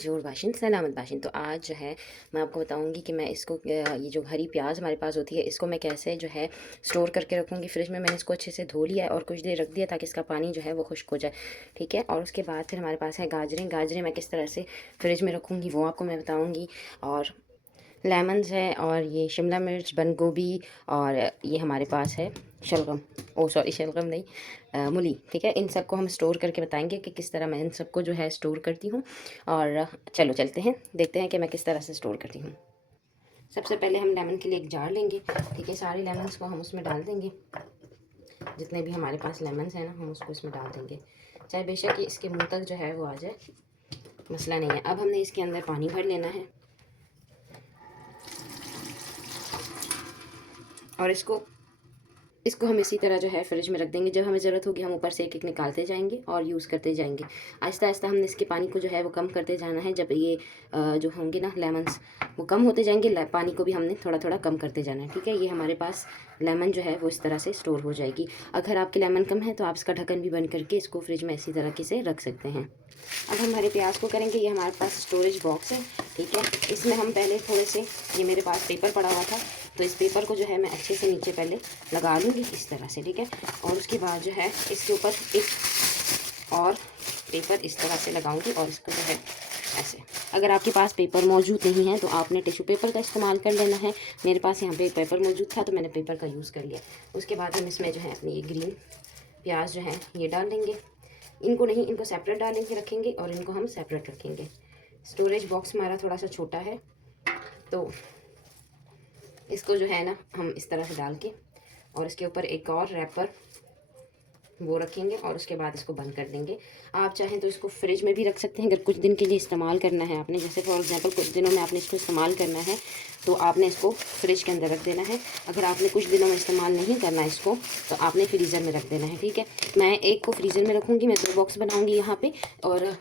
मंजूर बाशिंद सलामत बाशिंद। तो आज जो है मैं आपको बताऊंगी कि मैं इसको ये जो हरी प्याज हमारे पास होती है इसको मैं कैसे जो है स्टोर करके रखूँगी फ्रिज में। मैंने इसको अच्छे से धो लिया है और कुछ देर रख दिया ताकि इसका पानी जो है वो खुश्क हो जाए, ठीक है। और उसके बाद फिर हमारे पास है गाजरें मैं किस तरह से फ्रिज में रखूँगी वो आपको मैं बताऊँगी। और लेमन्स है और ये शिमला मिर्च, बंद गोभी और ये हमारे पास है शलगम, ओ सॉरी शलगम नहीं, मूली, ठीक है। इन सबको हम स्टोर करके बताएंगे कि किस तरह मैं इन सबको जो है स्टोर करती हूँ। और चलो चलते हैं, देखते हैं कि मैं किस तरह से स्टोर करती हूँ। सबसे पहले हम लेमन के लिए एक जार लेंगे, ठीक है। सारे लेमन्स को हम उसमें डाल देंगे, जितने भी हमारे पास लेमन्स हैं ना हम उसको इसमें डाल देंगे, चाहे बेशक कि इसके मुँह तक जो है वो आ जाए, मसला नहीं है। अब हमने इसके अंदर पानी भर लेना है और इसको हम इसी तरह जो है फ्रिज में रख देंगे। जब हमें ज़रूरत होगी हम ऊपर से एक एक निकालते जाएंगे और यूज़ करते जाएंगे। आहिस्ता आहिस्ता हमने इसके पानी को जो है वो कम करते जाना है। जब ये जो होंगे ना लेमन्स वो कम होते जाएंगे, पानी को भी हमने थोड़ा थोड़ा कम करते जाना है, ठीक है। ये हमारे पास लेमन जो है वो इस तरह से स्टोर हो जाएगी। अगर आपके लेमन कम है तो आप इसका ढक्कन भी बंद करके इसको फ्रिज में इसी तरीके से रख सकते हैं। अब हम हरे प्याज को करेंगे। ये हमारे पास स्टोरेज बॉक्स है, ठीक है। इसमें हम पहले थोड़े से, ये मेरे पास पेपर पड़ा हुआ था तो इस पेपर को जो है मैं अच्छे से नीचे पहले लगा लूँगी इस तरह से, ठीक है। और उसके बाद जो है इसके ऊपर एक और पेपर इस तरह से लगाऊंगी और इसको जो है ऐसे। अगर आपके पास पेपर मौजूद नहीं है तो आपने टिश्यू पेपर का इस्तेमाल कर लेना है। मेरे पास यहाँ पे एक पेपर मौजूद था तो मैंने पेपर का यूज़ कर लिया। उसके बाद हम इसमें जो है अपनी ये ग्रीन प्याज जो है ये डाल देंगे। इनको नहीं, इनको सेपरेट डालेंगे, रखेंगे और इनको हम सेपरेट रखेंगे। स्टोरेज बॉक्स हमारा थोड़ा सा छोटा है तो इसको जो है ना हम इस तरह से डाल के और इसके ऊपर एक और रैपर वो रखेंगे और उसके बाद इसको बंद कर देंगे। आप चाहें तो इसको फ्रिज में भी रख सकते हैं अगर कुछ दिन के लिए इस्तेमाल करना है आपने, जैसे फॉर एग्जांपल कुछ दिनों में आपने इसको इस्तेमाल करना है तो आपने इसको फ्रिज के अंदर रख देना है। अगर आपने कुछ दिनों में इस्तेमाल नहीं करना इसको तो आपने फ्रीज़र में रख देना है, ठीक है। मैं एक को फ्रीज़र में रखूँगी, मैं 2 बॉक्स बनाऊँगी यहाँ पर और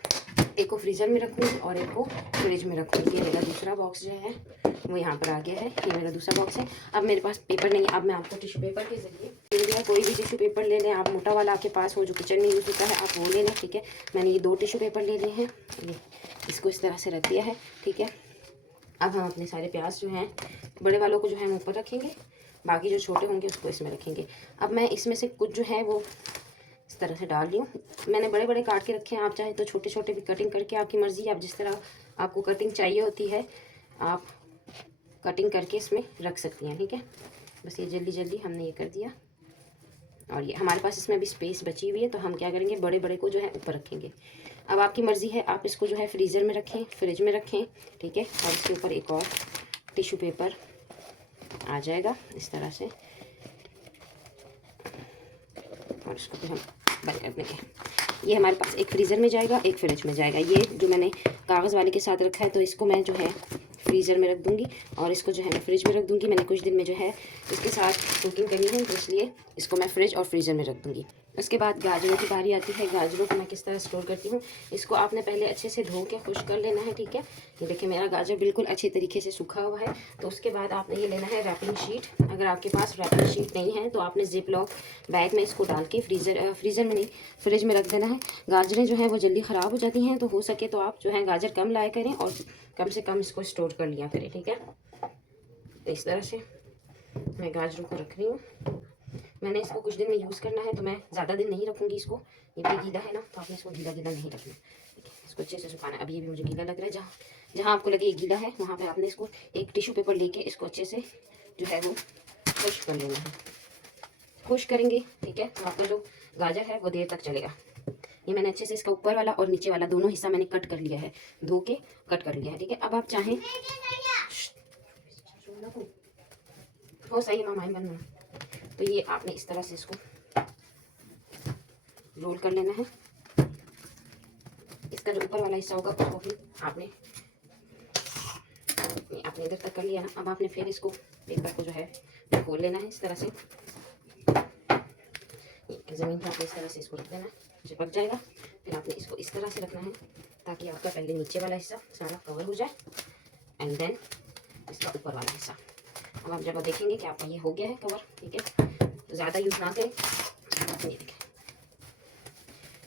एक को फ्रीज़र में रखूँगी और एक को फ्रिज में रखूँगी। ये मेरा दूसरा बॉक्स जो है वो यहाँ पर आ गया है, ये मेरा दूसरा बॉक्स है। अब मेरे पास पेपर नहीं है, अब मैं आपको टिश्यू पेपर के ज़रिए कोई भी टिश्यू पेपर ले लें आप, मोटा वाला आपके पास हो जो किचन में यूज़ होता है आप वो ले लें, ठीक है। मैंने ये 2 टिश्यू पेपर ले लिए हैं, ये इसको इस तरह से रख दिया है, ठीक है। अब हम अपने सारे प्याज जो हैं बड़े वालों को जो है हम ऊपर रखेंगे, बाकी जो छोटे होंगे उसको इसमें रखेंगे। अब मैं इसमें से कुछ जो है वो इस तरह से डाल रही हूँ। मैंने बड़े बड़े काट के रखे हैं, आप चाहे तो छोटे छोटे भी कटिंग करके, आपकी मर्ज़ी, आप जिस तरह आपको कटिंग चाहिए होती है आप कटिंग करके इसमें रख सकती हैं, ठीक है। बस ये जल्दी जल्दी हमने ये कर दिया और ये हमारे पास इसमें अभी स्पेस बची हुई है तो हम क्या करेंगे बड़े बड़े को जो है ऊपर रखेंगे। अब आपकी मर्ज़ी है, आप इसको जो है फ्रीज़र में रखें, फ्रिज में रखें, ठीक है। और इसके ऊपर एक और टिश्यू पेपर आ जाएगा इस तरह से और इसको भी हम बंद कर देंगे। ये हमारे पास एक फ्रीज़र में जाएगा, एक फ्रिज में जाएगा। ये जो मैंने कागज़ वाले के साथ रखा है तो इसको मैं जो है फ्रीज़र में रख दूँगी और इसको जो है मैं फ्रिज में रख दूँगी। मैंने कुछ दिन में जो है इसके साथ कुकिंग करनी है तो इसलिए इसको मैं फ्रिज और फ्रीज़र में रख दूँगी। उसके बाद गाजरों की बारी आती है। गाजरों को मैं किस तरह स्टोर करती हूँ, इसको आपने पहले अच्छे से धो के खुश कर लेना है, ठीक है। ये देखिए मेरा गाजर बिल्कुल अच्छे तरीके से सूखा हुआ है। तो उसके बाद आपने ये लेना है रैपिंग शीट। अगर आपके पास रैपिंग शीट नहीं है तो आपने जिप लॉक बैग में इसको डाल के फ्रीज़र में नहीं फ्रिज में रख देना है। गाजरें जो है वो जल्दी ख़राब हो जाती हैं तो हो सके तो आप जो है गाजर कम लाया करें और कम से कम इसको स्टोर कर लिया करें, ठीक है। तो इस तरह से मैं गाजरों को रख रही हूँ। मैंने इसको कुछ दिन में यूज़ करना है तो मैं ज़्यादा दिन नहीं रखूँगी इसको। ये भी गीला है ना तो आपने इसको गीला गीला नहीं रखना, ठीक है। इसको अच्छे से सुखाना है। अब ये भी मुझे गीला लग रहा है, जहाँ जहाँ आपको लगे ये गीला है वहाँ पे आपने इसको एक टिश्यू पेपर लेके इसको अच्छे से जो है वो खुश कर लेना है। खुश करेंगे, ठीक है, तो आपका जो गाजर है वो देर तक चलेगा। ये मैंने अच्छे से इसका ऊपर वाला और नीचे वाला दोनों हिस्सा मैंने कट कर लिया है, धो के कट कर लिया है, ठीक है। अब आप चाहें हो सही मामा बनना तो ये आपने इस तरह से इसको रोल कर लेना है। इसका जो ऊपर वाला हिस्सा होगा उसको भी आपने इधर तक कर लिया ना। अब आपने फिर इसको पेपर को जो है खोल लेना है इस तरह से, ज़मीन पर आपने इस तरह से इसको रख देना है, चिपक जाएगा। फिर आपने इसको इस तरह से रखना है ताकि आपका पहले नीचे वाला हिस्सा सारा कवर हो जाए एंड देन इसका ऊपर वाला हिस्सा। अब आप जब देखेंगे कि आपका ये हो गया है कवर, ठीक है, तो ज़्यादा यूज़ ना करें। ये देखें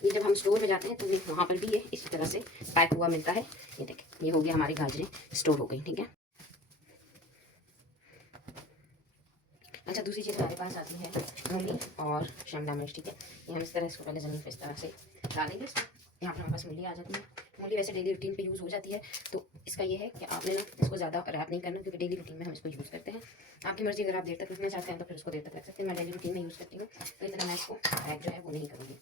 ये जब हम स्टोर में जाते हैं तो ये वहाँ पर भी ये इसी तरह से पैक हुआ मिलता है। ये देखें, ये हो गया, हमारी गाजरें स्टोर हो गई, ठीक है। अच्छा, दूसरी चीज़ हमारे पास आती है मूली और शिमला मिर्च, ठीक है। ये हम इस तरह इसको पहले ज़मीन पे इस तरह से डालेंगे। यहाँ पर हमारे पास मूली आ जाती है। मूली वैसे डेली रूटीन पे यूज़ हो जाती है, तो इसका ये है कि आपने ना इसको ज़्यादा रैप नहीं करना, क्योंकि डेली रूटीन में हम इसको यूज़ करते हैं। आपकी मर्ज़ी, अगर आप देर तक रखना चाहते हैं तो फिर उसको देर तक रख सकते हैं। मैं डेली रूटीन में यूज़ करती हूँ, तो इतना मैं इसको पैक जो है वो नहीं करूँगी।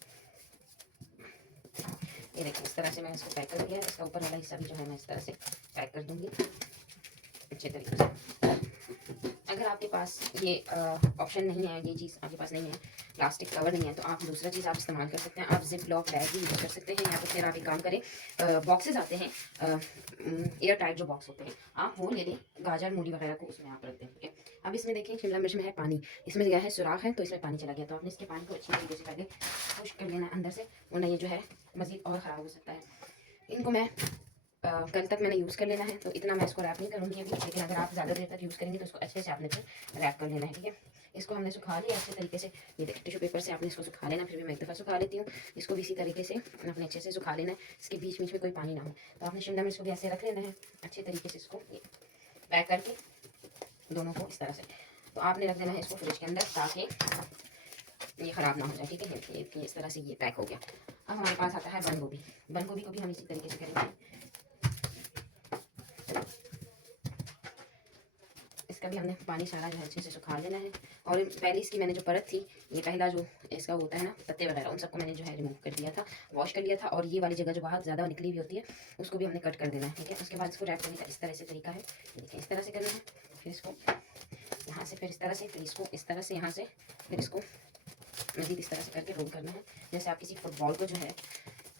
ये देखिए, इस तरह से मैं इसको पैक कर दिया है। इसका ऊपर वाला हिस्सा भी जो है मैं इस तरह से पैक कर दूँगी अच्छे तरीके से। अगर आपके पास ये ऑप्शन नहीं है, ये चीज़ आपके पास नहीं है, प्लास्टिक कवर नहीं है, तो आप दूसरा चीज़ आप इस्तेमाल कर सकते हैं। आप जिप लॉक बैग भी यूज़ कर सकते हैं, या तो फिर आप एक काम करें, बॉक्सेस आते हैं एयर टाइट जो बॉक्स होते हैं, आप वो ले लें, गाजर मूली वगैरह को उसमें आप रख दें, ठीक है। अब इसमें देखें, शिमला मिर्च में है पानी, इसमें गया है सुराख है, तो इसमें पानी चला गया, तो आपने इसके पानी को अच्छी तरीके से पहले खुश्क कर लेना अंदर से, वरना ये जो है मज़ीद और ख़राब हो सकता है। इनको मैं कल तक मैंने यूज़ कर लेना है, तो इतना मैं इसको रैप नहीं करूँगी अभी, लेकिन अगर आप ज़्यादा देर तक यूज़ करेंगे तो इसको अच्छे से आपने फिर रैप कर लेना है, ठीक है। इसको हमने सुखा लिया अच्छे तरीके से। ये देखिए, टिश्यू पेपर से आपने इसको सुखा लेना, फिर भी मैं एक दफ़ा सुखा लेती हूँ। इसको भी इसी तरीके से आपने अच्छे से सुखा लेना है, इसके बीच बीच में कोई पानी ना हो। तो आपने शिमला मिर्च को भी ऐसे रख लेना है अच्छे तरीके से, इसको पैक करके दोनों को इस तरह से, तो आपने रख देना है इसको फ्रिज के अंदर, ताकि ये ख़राब ना हो जाए, ठीक है। ये इस तरह से ये पैक हो गया। अब हमारे पास आता है बंद गोभी। बंद गोभी को भी हम इसी तरीके से करेंगे। इसका भी हमने पानी सारा जो है अच्छे से सुखा लेना है। और पहले इसकी मैंने जो परत थी, ये पहला जो इसका होता है ना पत्ते वगैरह, उन सबको मैंने जो है रिमूव कर दिया था, वॉश कर लिया था। और ये वाली जगह जो बाहर ज़्यादा निकली हुई होती है, उसको भी हमने कट कर देना है, ठीक है। उसके बाद इसको रैप करने का इस तरह से तरीका है, देखिए इस तरह से करना है, फिर इसको यहाँ से, फिर इस तरह से, फिर इसको इस तरह से यहाँ से, फिर इसको मज़ीद इस तरह से करके रोल करना है, जैसे आप किसी फुटबॉल को जो है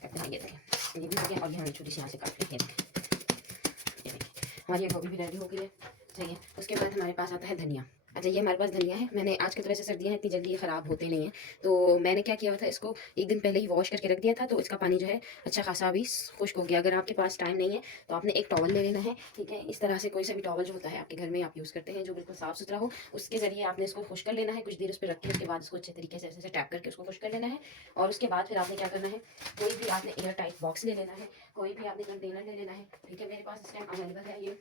करते हैं। ये देखें, ये भी हो गया, और ये हमने छोटी सी यहाँ से काट ली, ये देखिए हमारी गोभी भी रेडी हो गई है, सही है। उसके बाद हमारे पास आता है धनिया। अच्छा, ये हमारे पास धनिया है। मैंने आजकल तो वैसे सर्दियाँ हैं, इतनी जल्दी ये ख़राब होते नहीं हैं, तो मैंने क्या किया था, इसको एक दिन पहले ही वॉश करके रख दिया था, तो इसका पानी जो है अच्छा खासा अभी खुश्क हो गया। अगर आपके पास टाइम नहीं है तो आपने एक टॉवल ले लेना है, ठीक है। इस तरह से कोई सा भी टॉवल जो होता है आपके घर में आप यूज़ करते हैं, जो बिल्कुल साफ़ सुथरा हो, उसके ज़रिए आपने इसको खुश कर लेना है। कुछ देर उस पर रख के उसके बाद इसको अच्छे तरीके से ऐसे टैप करके उसको खुश कर लेना है। और उसके बाद फिर आपने क्या करना है, कोई भी आपने एयर टाइट बॉक्स ले लेना है, कोई भी आपने कंटेनर ले लेना है, ठीक है। मेरे पास इस टाइम अवेलेबल है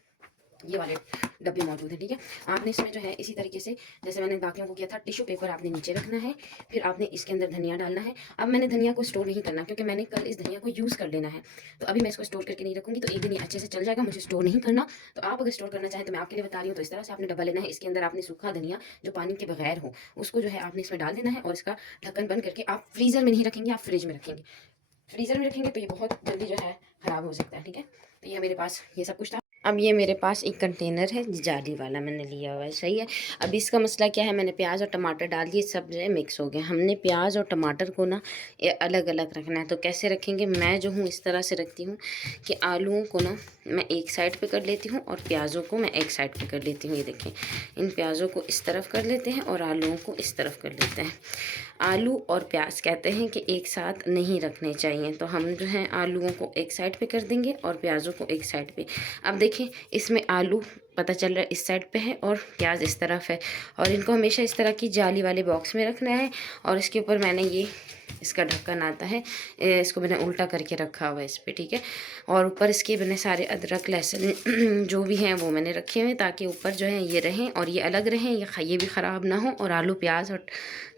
ये वाले डब्बे मौजूद है, ठीक है। आपने इसमें जो है इसी तरीके से, जैसे मैंने बाकियों को किया था, टिश्यू पेपर आपने नीचे रखना है, फिर आपने इसके अंदर धनिया डालना है। अब मैंने धनिया को स्टोर नहीं करना, क्योंकि मैंने कल इस धनिया को यूज़ कर लेना है, तो अभी मैं इसको स्टोर करके नहीं रखूँगी, तो एक दिन ये अच्छे से चल जाएगा, मुझे स्टोर नहीं करना। तो आप अगर स्टोर करना चाहें तो मैं आपके लिए बता रही हूँ, तो इस तरह से आपने डब्बा लेना है, इसके अंदर आपने सूखा धनिया जो पानी के बगैर हो, उसको जो है आपने इसमें डाल देना है, और इसका ढक्कन बंद करके आप फ्रीज़र में नहीं रखेंगे, आप फ्रिज में रखेंगे। फ्रीज़र में रखेंगे तो ये बहुत जल्दी जो है ख़राब हो सकता है, ठीक है। तो ये मेरे पास ये सब कुछ था। अब ये मेरे पास एक कंटेनर है जाली वाला, मैंने लिया हुआ है, सही है। अब इसका मसला क्या है, मैंने प्याज और टमाटर डाल दिए, सब जो है मिक्स हो गया। हमने प्याज और टमाटर को ना ये अलग अलग रखना है, तो कैसे रखेंगे, मैं जो हूँ इस तरह से रखती हूँ कि आलूओं को ना मैं एक साइड पे कर लेती हूँ, और प्याज़ों को मैं एक साइड पे कर लेती हूँ। ये देखें, इन प्याज़ों को इस तरफ कर लेते हैं और आलूओं को इस तरफ कर लेते हैं। आलू और प्याज कहते हैं कि एक साथ नहीं रखने चाहिए, तो हम जो है आलूओं को एक साइड पे कर देंगे और प्याज़ों को एक साइड पे। अब देखें, इसमें आलू पता चल रहा है इस साइड पे है और प्याज इस तरफ है, और इनको हमेशा इस तरह की जाली वाले बॉक्स में रखना है। और इसके ऊपर मैंने ये इसका ढक्कन आता है, इसको मैंने उल्टा करके रखा हुआ है इस पर, ठीक है। और ऊपर इसके मैंने सारे अदरक लहसुन जो भी हैं वो मैंने रखे हुए हैं, ताकि ऊपर जो है ये रहें और ये अलग रहें, ये भी ख़राब ना हो, और आलू प्याज और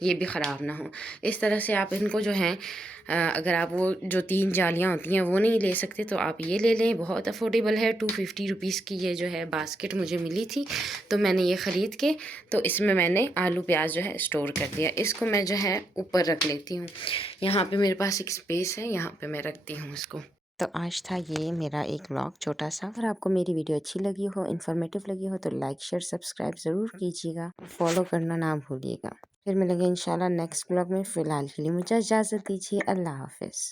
ये भी ख़राब ना हो। इस तरह से आप इनको जो है, अगर आप वो जो 3 जालियाँ होती हैं वो नहीं ले सकते तो आप ये ले लें, बहुत अफोर्डेबल है। 250 रुपीज़ की ये जो है बास्केट मुझे मिली थी, तो मैंने ये ख़रीद के, तो इसमें मैंने आलू प्याज जो है स्टोर कर दिया। इसको मैं जो है ऊपर रख लेती हूँ, यहाँ पे मेरे पास एक स्पेस है, यहाँ पे मैं रखती हूँ इसको। तो आज था ये मेरा एक व्लॉग छोटा सा। अगर आपको मेरी वीडियो अच्छी लगी हो, इन्फॉर्मेटिव लगी हो, तो लाइक शेयर सब्सक्राइब ज़रूर कीजिएगा, फॉलो करना ना भूलिएगा। फिर मिलेंगे इंशाल्लाह नेक्स्ट व्लॉग में। फ़िलहाल के लिए मुझे इजाज़त दीजिए, अल्लाह हाफ़िज़।